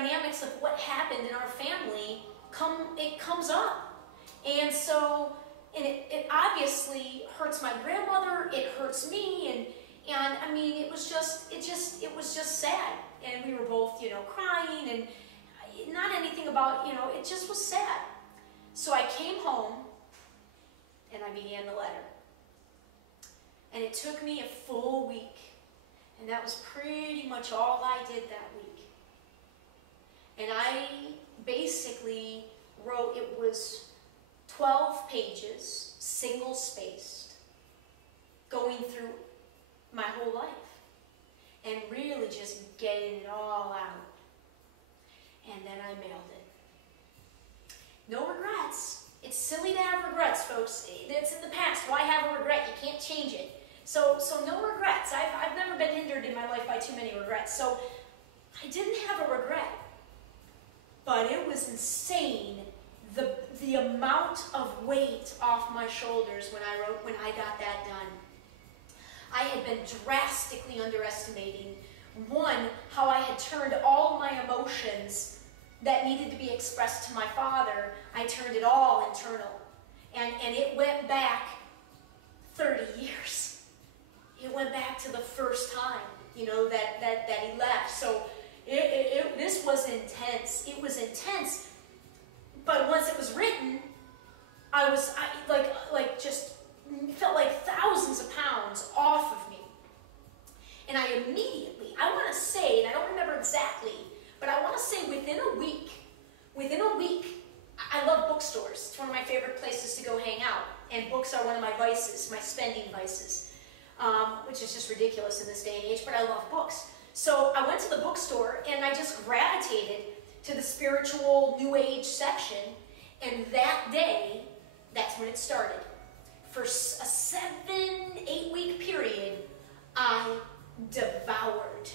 dynamics of what happened in our family comes up. And so, and it obviously hurts my grandmother, it hurts me, and I mean, it was just sad. And we were both, you know, crying, and not anything about, you know, it just was sad. So I came home, and I began the letter. And it took me a full week, and that was pretty much all I did that week. And I basically wrote, it was 12 pages, single-spaced, going through my whole life, and really just getting it all out. And then I mailed it. No regrets. It's silly to have regrets, folks. It's in the past. Why have a regret? You can't change it. So no regrets. I've never been hindered in my life by too many regrets. So I didn't have a regret. But it was insane, the amount of weight off my shoulders when I got that done. I had been drastically underestimating, one, how I had turned all my emotions that needed to be expressed to my father, I turned it all internal. And it went back 30 years. It went back to the first time, you know, that he left. So this was intense. It was intense. But once it was written, I just felt like thousands of pounds off of me. And I immediately, I want to say, and I don't remember exactly, but I want to say within a week, I love bookstores. It's one of my favorite places to go hang out. And books are one of my vices, my spending vices, which is just ridiculous in this day and age, but I love books. So I went to the bookstore and I just gravitated to the spiritual New Age section. And that day, that's when it started. For a 7-8 week period, I devoured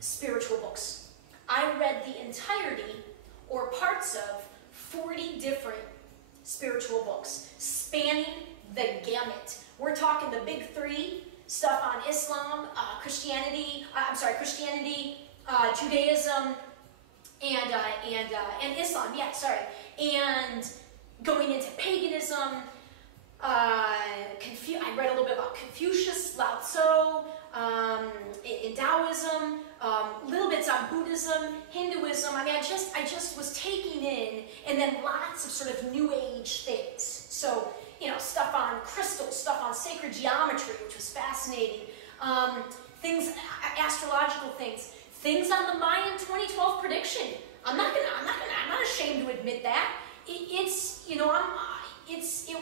spiritual books. I read the entirety or parts of 40 different spiritual books, spanning the gamut. We're talking the big three, stuff on Islam, Christianity, Judaism, and Islam, and going into paganism. I read a little bit about Confucius, Lao Tzu, in Taoism, little bits on Buddhism, Hinduism. I mean, I just was taking in, and then lots of sort of New Age things. So, you know, stuff on crystals, stuff on sacred geometry, which was fascinating. Things, astrological things on the Mayan 2012 prediction. I'm not ashamed to admit that. It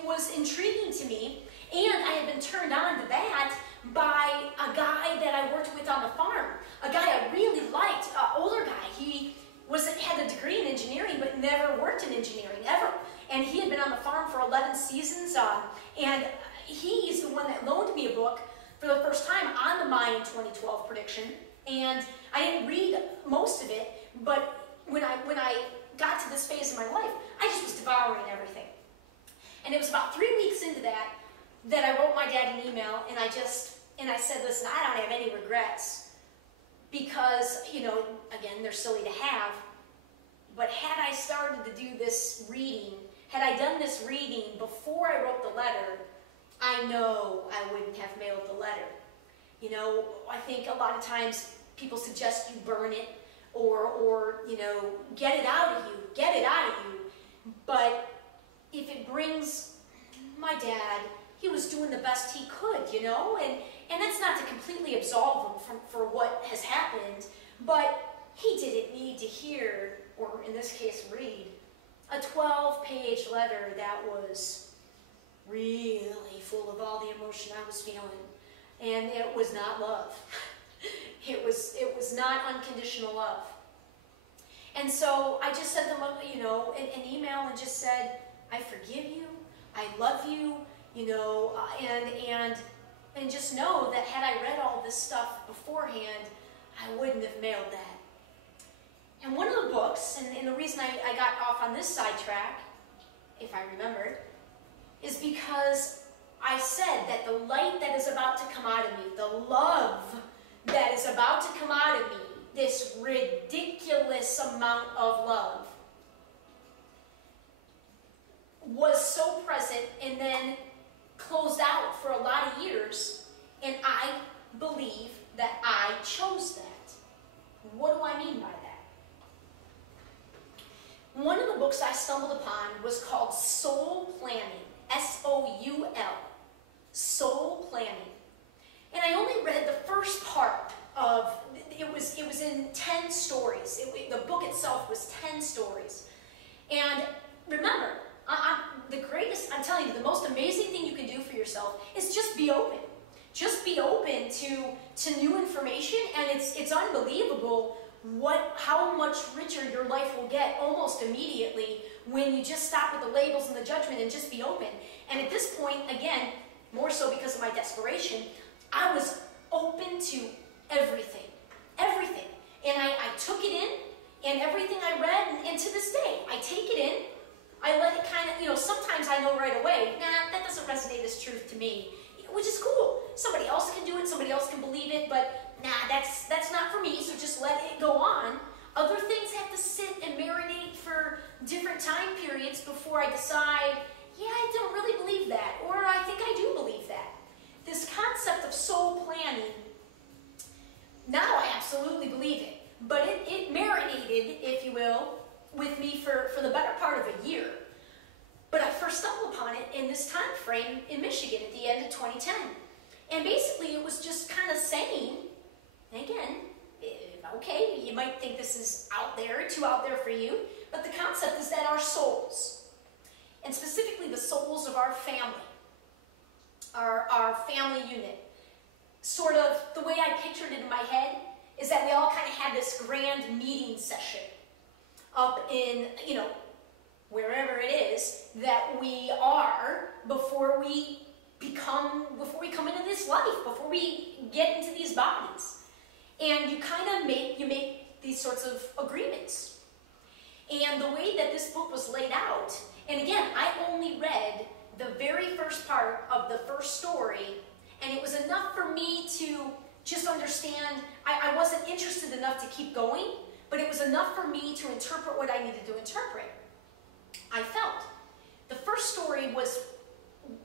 was intriguing to me, and I had been turned on to that by a guy that I worked with on the farm, a guy I really liked, older guy. He had a degree in engineering, but never worked in engineering, ever. And he had been on the farm for 11 seasons, and he's the one that loaned me a book for the first time on the Mayan 2012 prediction. And I didn't read most of it, but when I got to this phase of my life, I just was devouring everything. And it was about 3 weeks into that I wrote my dad an email, and I said, listen, I don't have any regrets, because, you know, again, they're silly to have, but had I started to do this reading, had I done this reading before I wrote the letter, I know I wouldn't have mailed the letter. You know, I think a lot of times people suggest you burn it, or you know, get it out of you, but if it brings, my dad, he was doing the best he could, you know, and that's not to completely absolve him for what has happened, but he didn't need to hear, or in this case read, a 12-page letter that was really full of all the emotion I was feeling, and it was not love. It was not unconditional love. And so I just sent them, you know, an email and just said, I forgive you, I love you, you know, and just know that had I read all this stuff beforehand, I wouldn't have mailed that. And one of the books, and the reason I got off on this sidetrack, if I remembered, is because I said that the light that is about to come out of me, the love that is about to come out of me, this ridiculous amount of love was so present and then closed out for a lot of years, and I believe that I chose that. What do I mean by that? One of the books I stumbled upon was called Soul Planning, S-O-U-L, Soul Planning. And I only read the first part of, it was in 10 stories. The book itself was 10 stories. And remember, I'm telling you, the most amazing thing you can do for yourself is just be open. Just be open to new information, and it's unbelievable how much richer your life will get almost immediately when you just stop with the labels and the judgment and just be open. And at this point, again, more so because of my desperation, I was open to everything. Everything. And I took it in, and everything I read, and to this day, I take it in, I let it kind of, sometimes I know right away, nah, that doesn't resonate as truth to me, which is cool. Somebody else can do it, somebody else can believe it, but nah, that's not for me, so just let it go on. Other things have to sit and marinate for different time periods before I decide, yeah, I don't really believe that, or I think I do believe that. This concept of soul planning, now I absolutely believe it, but it marinated, if you will, with me for the better part of a year. But I first stumbled upon it in this time frame in Michigan at the end of 2010. And basically it was just kind of saying, and again, okay, you might think this is out there, too out there for you, but the concept is that our souls, and specifically the souls of our family, our family unit, sort of the way I pictured it in my head is that we all kind of had this grand meeting session up in, wherever it is that we are before we come into this life, before we get into these bodies. And you kind of make these sorts of agreements. And the way that this book was laid out, and again, I only read the very first part of the first story, and it was enough for me to just understand. I wasn't interested enough to keep going, but it was enough for me to interpret what I needed to interpret. I felt. The first story was,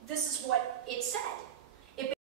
this is what it said.